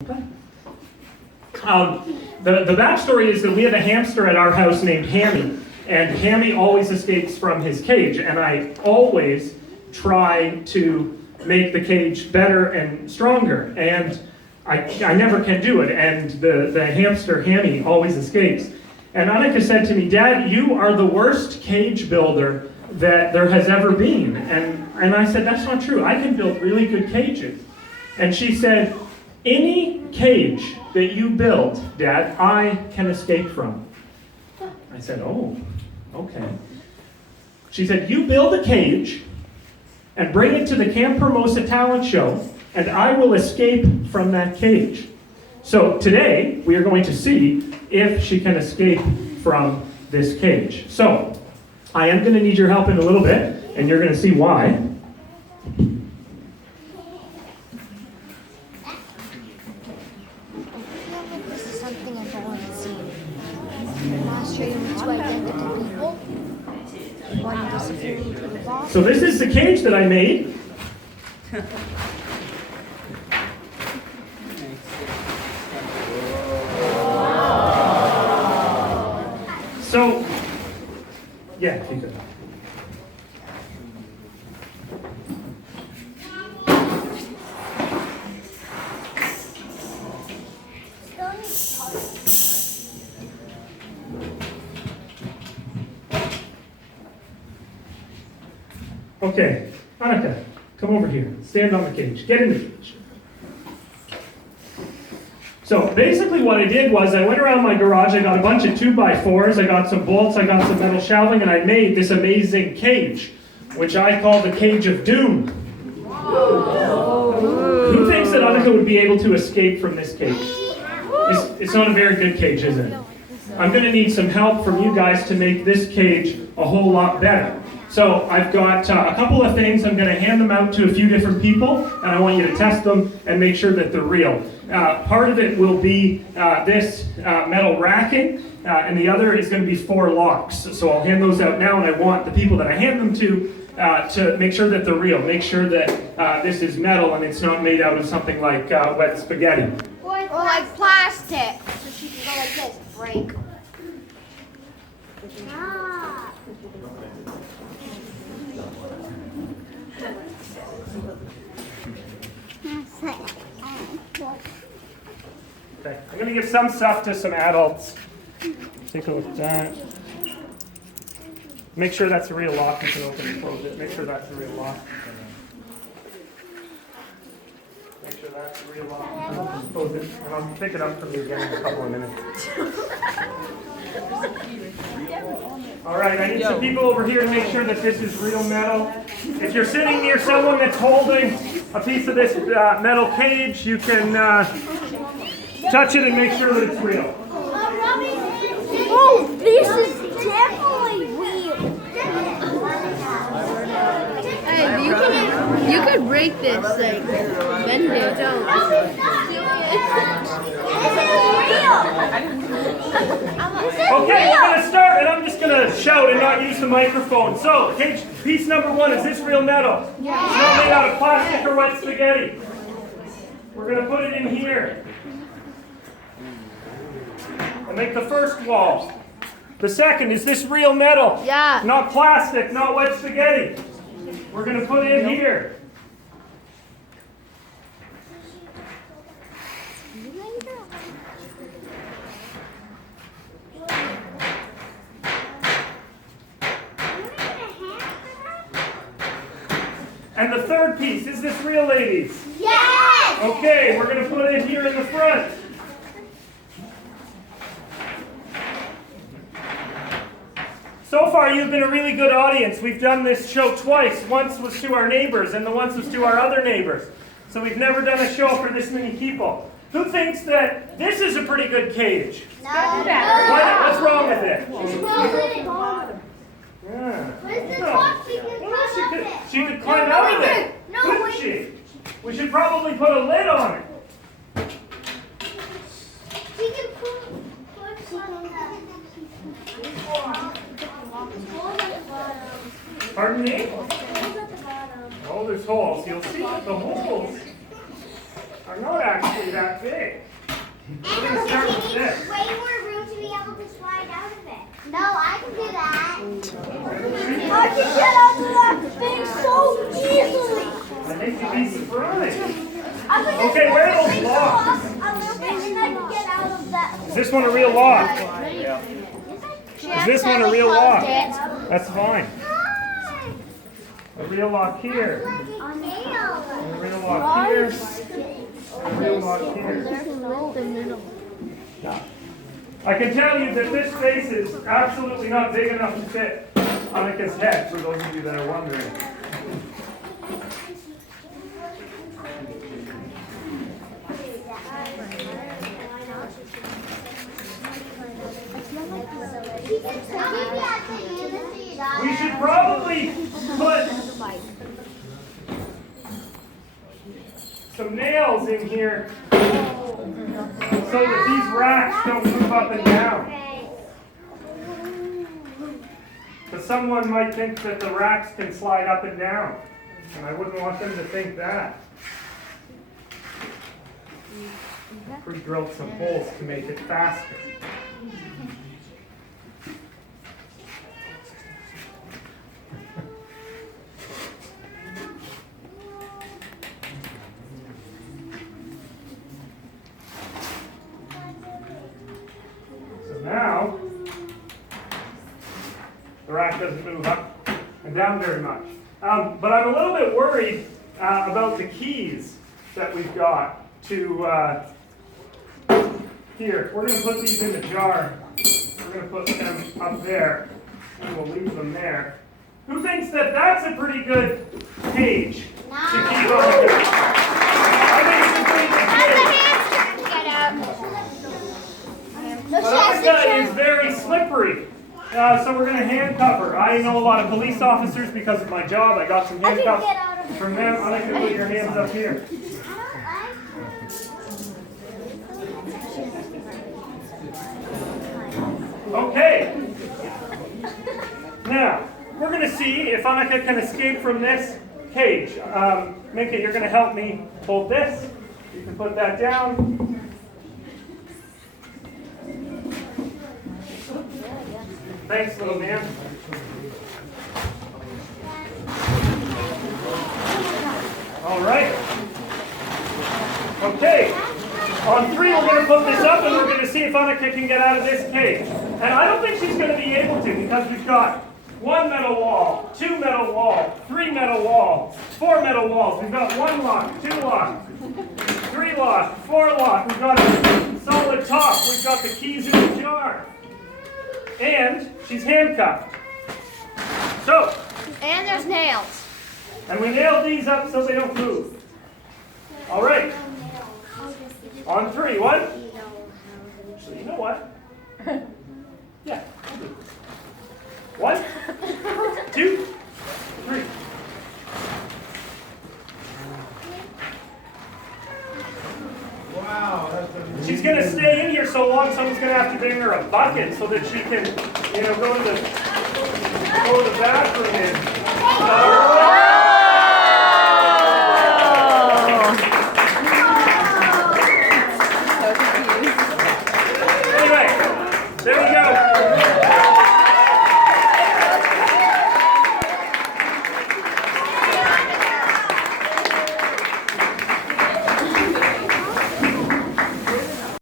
The backstory is that we have a hamster at our house named Hammy, and Hammy always escapes from his cage, and I always try to make the cage better and stronger, and I never can do it, and the hamster Hammy always escapes. And Annika said to me, "Dad, you are the worst cage builder that there has ever been." And I said, "That's not true. I can build really good cages." And she said, "Any cage that you build, Dad, I can escape from." I said, "Oh, okay." She said, "You build a cage and bring it to the Camp Hermosa talent show, and I will escape from that cage." So today, we are going to see if she can escape from this cage. So, I am going to need your help in a little bit, and you're going to see why. This is something I've already seen. Demonstrating to identical people. One disappearing to the boss. So this is the cage that I made. So, yeah, if you could. Okay, Annika, come over here. Stand on the cage. Get in the cage. So basically what I did was I went around my garage, I got a bunch of 2x4s, I got some bolts, I got some metal shelving, and I made this amazing cage, which I call the Cage of Doom. Who thinks that Annika would be able to escape from this cage? It's not a very good cage, is it? I'm going to need some help from you guys to make this cage a whole lot better. So I've got a couple of things. I'm going to hand them out to a few different people, and I want you to test them and make sure that they're real. Part of it will be this metal racking, and the other is going to be 4 locks. So I'll hand those out now, and I want the people that I hand them to make sure that they're real. Make sure that this is metal and it's not made out of something like wet spaghetti. Or like plastic. So she can go like this. Break. Okay, I'm going to give some stuff to some adults. Take a look at that. Make sure that's a real lock. You can open and close it. Make sure that's a real lock. Make sure that's a real lock. Close it. And I'll pick it up from you again in a couple of minutes. All right, I need some people over here to make sure that this is real metal. If you're sitting near someone that's holding a piece of this metal cage, you can touch it and make sure that it's real. Oh, this is definitely real. Hey, you could break this, like, bend it. Okay, we're going to start, and I'm just going to shout and not use the microphone. So, cage piece number 1, is this real metal? Yeah. It's not made out of plastic or wet spaghetti. We're going to put it in here. I'll make the first wall. The second, is this real metal? Yeah. Not plastic, not wet spaghetti. We're going to put it in here. And the third piece, is this real, ladies? Yes! Okay, we're going to put it here in the front. So far, you've been a really good audience. We've done this show twice. Once was to our neighbors, and the once was to our other neighbors. So we've never done a show for this many people. Who thinks that this is a pretty good cage? No. What's wrong with it? Yeah. She could climb out of it, couldn't she? We should probably put a lid on it. She can put something. Pardon me? Oh, there's holes. You'll see that the holes are are not actually that big. We're going to start with this. Way more room to be able to slide out of it. No, I can do that. I can get out of that thing so easily. I think you'd be surprised. I would just Okay, where are those thing locks? off a little bit and I can get out of that. Is this one a real lock? Is this one a real lock? That's fine. Hi. A real lock here. Like a nail. A real lock here. A real lock here. I can tell you that this space is absolutely not big enough to fit Annika's head, for those of you that are wondering. We should probably put some nails in here so that these racks don't move up and down. Because someone might think that the racks can slide up and down, and I wouldn't want them to think that. Pre-drilled some holes to make it faster. So now, the rack doesn't move up and down very much. But I'm a little bit worried about the keys that we've got to here. We're going to put these in the jar. We're going to put them up there, and we'll leave them there. Who thinks that that's a pretty good cage to keep on? I think it's a pretty good cage. But Annika is very slippery. So we're going to handcuff her. I know a lot of police officers because of my job. I got some handcuffs from them. Annika, put your hands up here. Okay. Now, we're going to see if Annika can escape from this cage. Minka, you're going to help me hold this. You can put that down. Thanks, little man. All right. Okay. On 3, we're going to put this up, and we're going to see if Annika can get out of this cage. And I don't think she's going to be able to, because we've got 1 metal wall, 2 metal wall, 3 metal walls, 4 metal walls. We've got 1 lock, 2 lock, 3 lock, 4 lock. We've got a solid top. We've got the keys in the jar. And she's handcuffed. So. And there's nails. And we nailed these up so they don't move. All right. On 3. 1. Actually, you know what? Yeah. 1, 2, 3. Wow, that's amazing. She's going to stay in here so long, someone's going to have to bring her a bucket so that she can, go to the bathroom.